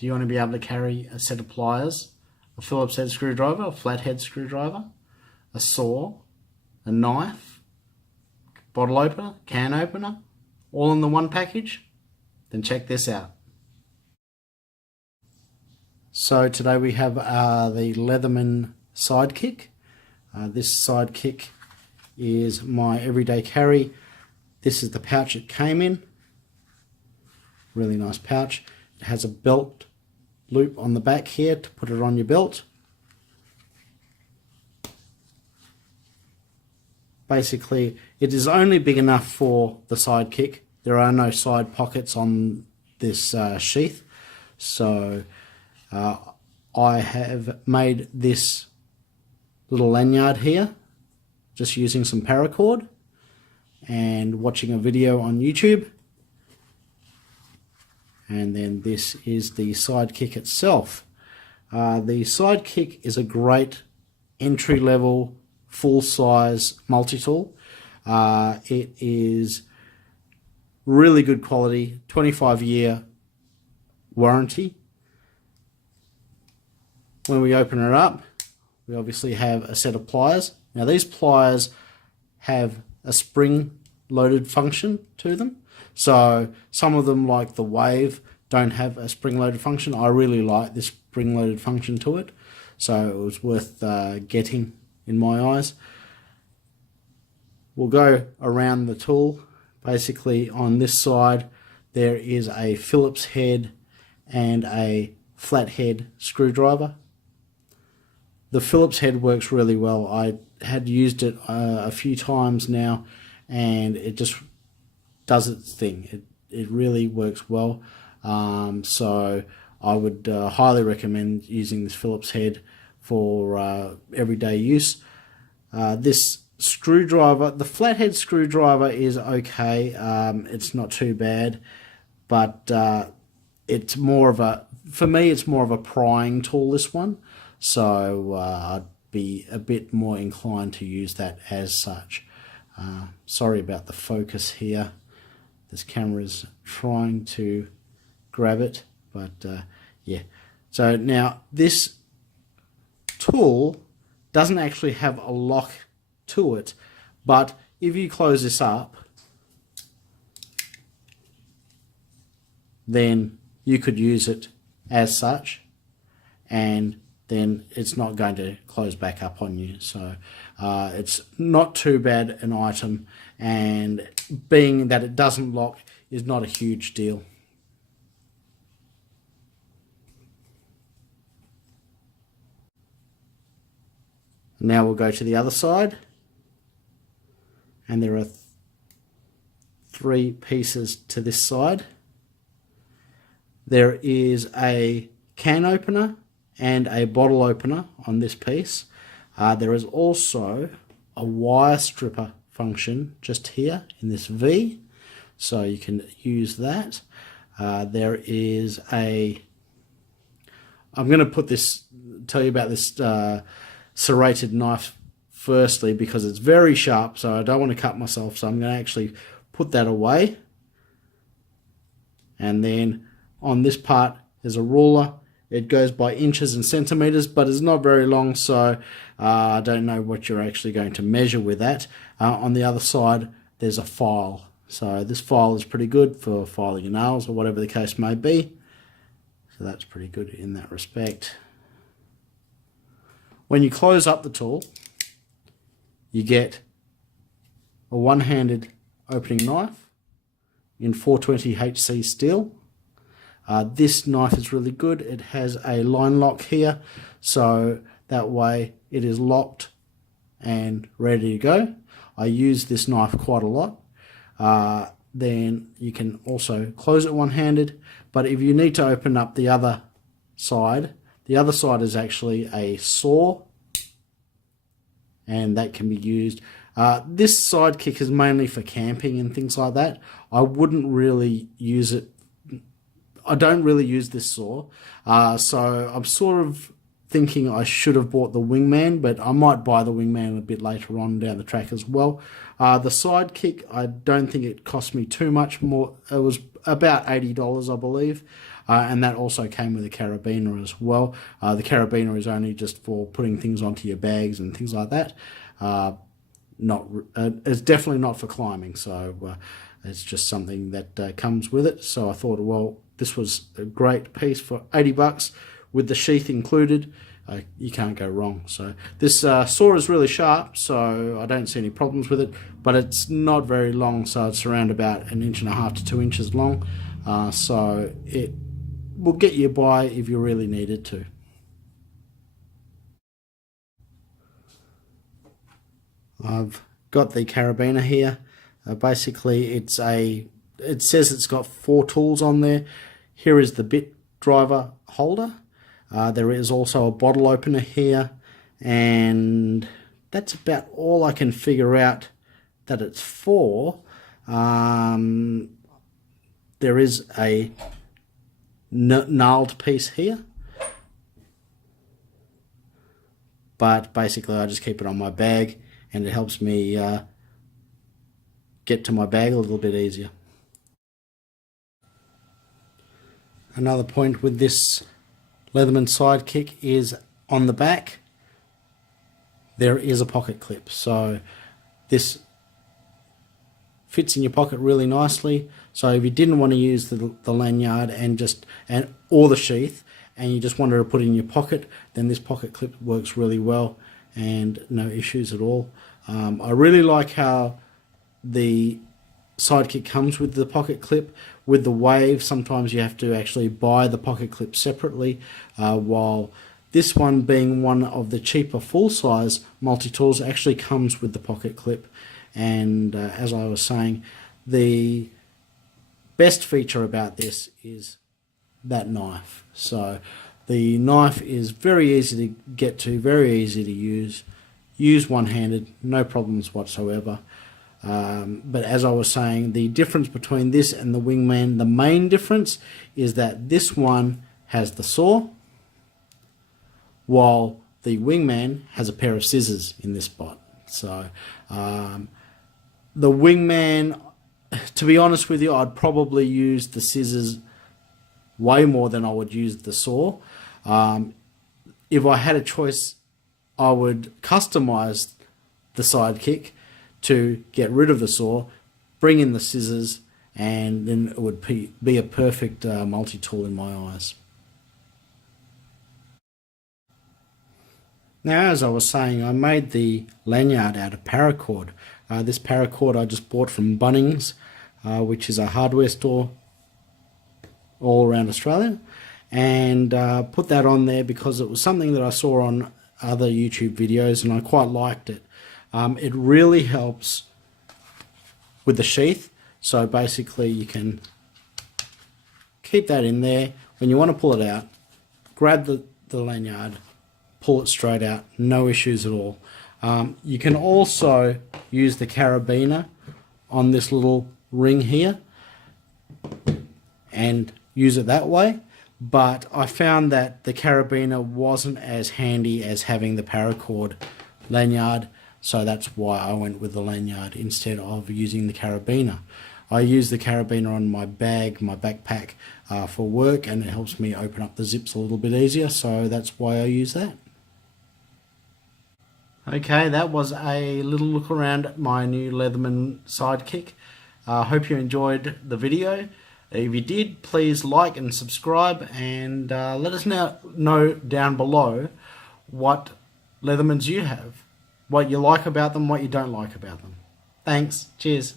Do you want to be able to carry a set of pliers, a Phillips head screwdriver, a flathead screwdriver, a saw, a knife, bottle opener, can opener, all in the one package? Then check this out. So today we have the Leatherman Sidekick. This Sidekick is my everyday carry. This is the pouch it came in. Really nice pouch. It has a belt loop on the back here to put it on your belt. Basically, it is only big enough for the Sidekick. There are no side pockets on this sheath. So I have made this little lanyard here just using some paracord and watching a video on YouTube. And then this is the Sidekick itself. The Sidekick is a great entry-level, full-size multi-tool. It is really good quality, 25-year warranty. When we open it up, we obviously have a set of pliers. Now these pliers have a spring-loaded function to them. So some of them, like the Wave, don't have a spring-loaded function. I really like this spring-loaded function to it, so it was worth getting in my eyes. We'll go around the tool. Basically on this side there is a Phillips head and a flathead screwdriver. The Phillips head works really well. I had used it a few times now and it just does its thing. It really works well. So I would highly recommend using this Phillips head for everyday use. This screwdriver, the flathead screwdriver, is okay. It's not too bad, but it's more of a, for me, it's more of a prying tool, this one. So I'd be a bit more inclined to use that as such. Sorry about the focus here. This camera is trying to grab it, but yeah. So now this tool doesn't actually have a lock to it, but if you close this up, then you could use it as such, and then it's not going to close back up on you. So it's not too bad an item, and being that it doesn't lock is not a huge deal. Now we'll go to the other side, and there are three pieces to this side. There is a can opener and a bottle opener on this piece. There is also a wire stripper function just here in this V, so you can use that. There is a, I'm going to tell you about this serrated knife firstly, because it's very sharp, so I don't want to cut myself, so I'm going to actually put that away. And then on this part there's a ruler. It goes by inches and centimeters, but it's not very long, so I don't know what you're actually going to measure with that. On the other side there's a file, so this file is pretty good for filing your nails or whatever the case may be, so that's pretty good in that respect. When you close up the tool, you get a one-handed opening knife in 420 HC steel. This knife is really good. It has a line lock here, so that way it is locked and ready to go. I use this knife quite a lot. Then you can also close it one-handed, but if you need to open up the other side is actually a saw, and that can be used. This Sidekick is mainly for camping and things like that. I wouldn't really use it. I don't really use this saw, so I'm sort of thinking I should have bought the Wingman, but I might buy the Wingman a bit later on down the track as well. The Sidekick, I don't think it cost me too much more. It was about $80, I believe. and that also came with a carabiner as well. The carabiner is only just for putting things onto your bags and things like that. It's definitely not for climbing, so it's just something that comes with it. So I thought, well, this was a great piece for 80 bucks with the sheath included. You can't go wrong. So this saw is really sharp, so I don't see any problems with it, but it's not very long, so it's around about 1.5 to 2 inches long. So it will get you by if you really needed to. I've got the carabiner here. Basically it says it's got 4 tools on there. Here is the bit driver holder. There is also a bottle opener here, and that's about all I can figure out that it's for. There is a gnarled piece here, but basically I just keep it on my bag, and it helps me get to my bag a little bit easier. Another point with this Leatherman Sidekick is on the back there is a pocket clip, so this fits in your pocket really nicely. So if you didn't want to use the lanyard or the sheath, and you just wanted to put it in your pocket, then this pocket clip works really well and no issues at all. I really like how the Sidekick comes with the pocket clip. With the Wave, sometimes you have to actually buy the pocket clip separately, while this one, being one of the cheaper full-size multi-tools, actually comes with the pocket clip. And as I was saying, the best feature about this is that knife. So the knife is very easy to get to, very easy to use one-handed, no problems whatsoever. But as I was saying, the difference between this and the Wingman, the main difference is that this one has the saw, while the Wingman has a pair of scissors in this spot. So the Wingman, to be honest with you, I'd probably use the scissors way more than I would use the saw. If I had a choice, I would customize the Sidekick to get rid of the saw, bring in the scissors, and then it would be a perfect multi-tool in my eyes. Now, as I was saying, I made the lanyard out of paracord. This paracord I just bought from Bunnings, which is a hardware store all around Australia, and put that on there because it was something that I saw on other YouTube videos and I quite liked it. It really helps with the sheath, so basically you can keep that in there. When you want to pull it out, grab the lanyard, pull it straight out, no issues at all. You can also use the carabiner on this little ring here and use it that way, but I found that the carabiner wasn't as handy as having the paracord lanyard, so that's why I went with the lanyard instead of using the carabiner. I use the carabiner on my bag, my backpack, for work, and it helps me open up the zips a little bit easier, so that's why I use that. Okay, that was a little look around at my new Leatherman Sidekick. I hope you enjoyed the video. If you did, please like and subscribe, and let us know down below what Leathermans you have, what you like about them, what you don't like about them. Thanks. Cheers.